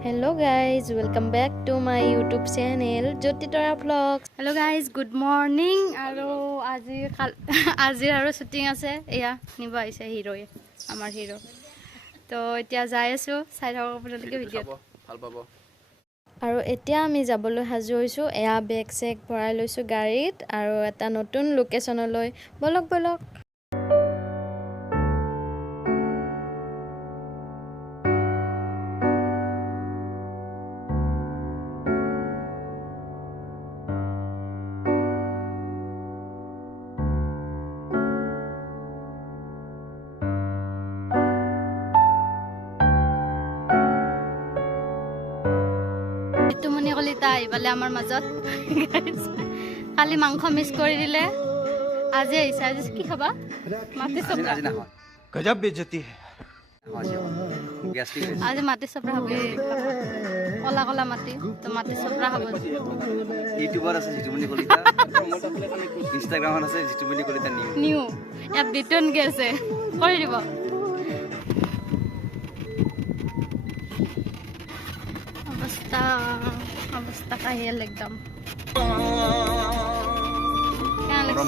Hello guys, welcome back to my YouTube channel Jyotitora Vlogs. Hello guys, good morning. Aro আজি আৰু shooting আছে এয়া নিব আইছে হিৰোয়ে আমাৰ হিৰো তো এতিয়া যাই আছো চাই থাকক আপোনালোকে ভিডিঅ ভাল পাব আৰু এতিয়া আমি যাবলৈ হাজু হৈছো এয়া বেগ চেক ভৰাই লৈছো গাড়ীত আৰু এটা নতুন লোকেশনলৈ বলক মনি কলিতা আইবালে আমাৰ মাজত খালি মাংস মিস কৰি দিলে আজি আইছে আজি কি খাবা মাটি চপৰা গজব বেজতি আজি মাটি চপৰা হবে কলা কলা মাটি তো মাটি চপৰা হ'ব ইউটিউবৰ আছে জিতুমনি কলিতা ইনষ্টাগ্ৰামত আছে Jitumoni Kalita new app return গেছে কৰি দিব অবস্থা কাহিল একদম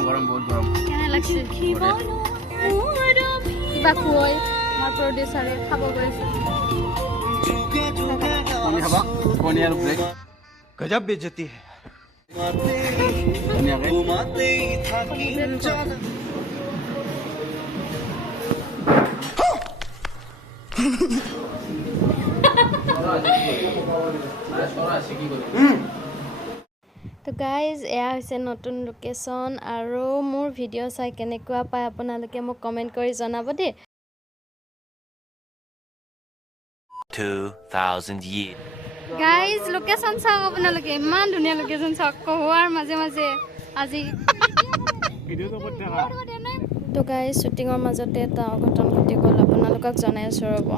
গরম বহুত গরম কেনে লাগছে কিবা কই আমার প্রোডিউসারে খাবো গৈছে আমি খাবা কোনিয়ার ব্রেক গজব বেজতি ঘুমাতেই থাকি জানা তো গাইজ এয়া হৈছে নতুন লোকেশন আৰু মোৰ ভিডিঅ' চাই কেনেকুৱা পায় আপোনালোকে মোক কমেণ্ট কৰি জনাব দেই 2000 years গাইজ লোকেশন চাওক আপোনালোকে ইমান ধুনীয়া লোকেশন চাওক কোৱাৰ মাজে মাজে আজি ভিডিঅ'টো কৰতে হয় তো গাইজ শুটিঙৰ মাজতে এটা অঘটন ঘটি গ'ল আপোনালোকক জনাই আছো ৰ'ব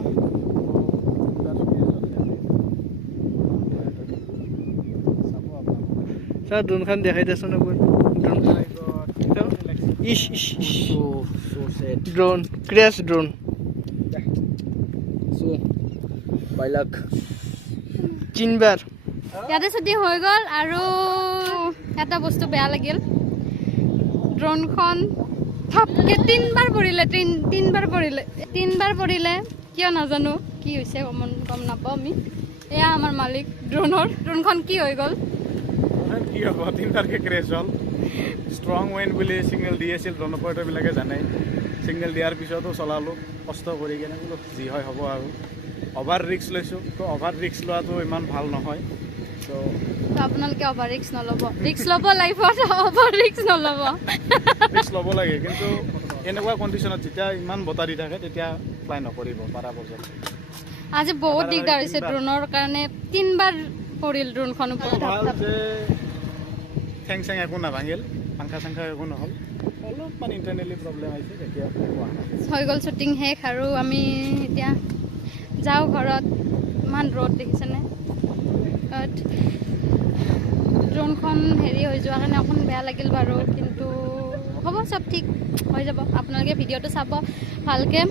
Sa drone kan dekhai deso na boy. Ish. So sad. Drone, crash drone. So বাইলাক Chinbar. ইয়াতে শুটিং হৈ গ'ল আৰু এটা বস্তু বেয়া লাগিল ড্ৰোনখন থাপকে তিনবাৰ পৰিলে কিয় নাজানো কি হৈছে গম নাপাওঁ আমি এয়া আমাৰ মালিক ড্ৰোনখন কি হৈ গ'ল কি হ'ব তিনবাৰকে ক্ৰেছ হ'ল ষ্ট্ৰং উইণ্ড বুলি সিগনেল দি আছিল ড্ৰোন অপাৰেটৰবিলাকে জানে সিগনেল দিয়াৰ পিছতো চলালোঁ কষ্ট কৰি কেনে বোলো যি হয় হ'ব আৰু অভাৰ ৰিক্স লৈছোঁ তো অভাৰ ৰিক্স লোৱাটো ইমান ভাল নহয় তো আপোনালোকে অভাৰ ৰিক্স নল'ব ৰিক্স ল'ব লাইফত অভাৰ ৰিক্স নল'ব ৰিক্স ল'ব লাগে কিন্তু এনেকুৱা কণ্ডিশ্যনত যেতিয়া ইমান বতাহ দি থাকে তেতিয়া ফ্লাই নকৰিব পাৰা পৰ্যন্ত আজি বহুত দিগদাৰ হৈছে ড্ৰোনৰ কাৰণে তিনবাৰ পৰিল ড্ৰোনখন ওপৰত ঠেং চেং একো নাভাঙিল পাংখা চাংখা একো নহ'ল অলপমান ইণ্টাৰনেলি প্ৰব্লেম আহিছে তেতিয়া হৈ গ'ল শ্বুটিং শেষ আৰু আমি এতিয়া যাওঁ ঘৰত ইমান ৰ'দ দেখিছেনে ড্ৰোনখন হেৰি হৈ যোৱাৰ কাৰণে অকণ বেয়া লাগিল বাৰু কিন্তু হ'ব চব ঠিক হৈ যাব আপোনালোকে ভিডিঅ'টো চাব ভালকৈ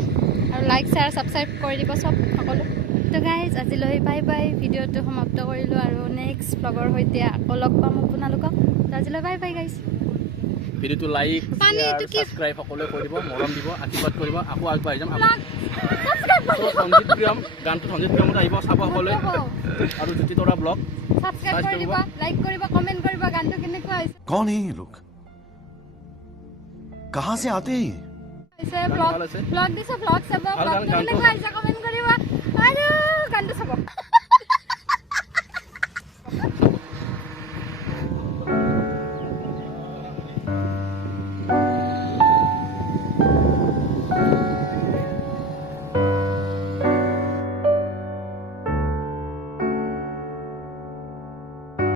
আৰু লাইক শ্বেয়াৰ ছাবস্ক্ৰাইব কৰি দিব চব সকলো তো গাইজ আজিলৈ বাই বাই ভিডিঅ'টো সমাপ্ত কৰিলোঁ আৰু নেক্সট ব্লগৰ সৈতে আকৌ লগ পাম আপোনালোকক তো আজিলৈ বাই বাই গাইজ ভিডিঅ'টো লাইক সাবস্ক্ৰাইব সকলোৱে কৰি দিব মৰম দিব আশীৰ্বাদ কৰিব আকৌ আগবাঢ়ি যাম সঞ্জিত প্ৰিয়ম গানটো সঞ্জিত প্ৰিয়মত আহিব চাব সকলোৱে আৰু জ্যোতিতৰা ব্লগ সাবস্ক্ৰাইব কৰি দিব লাইক কৰিব কমেণ্ট কৰিব গানটো কেনেকুৱা হৈছে कौन है ये लोग कहां से आते हैं ব্লগ দিছে ব্লগ চাব ব্লগটো কেনেকুৱা হৈছে কমেণ্ট কৰিব আৰু গানটো চাব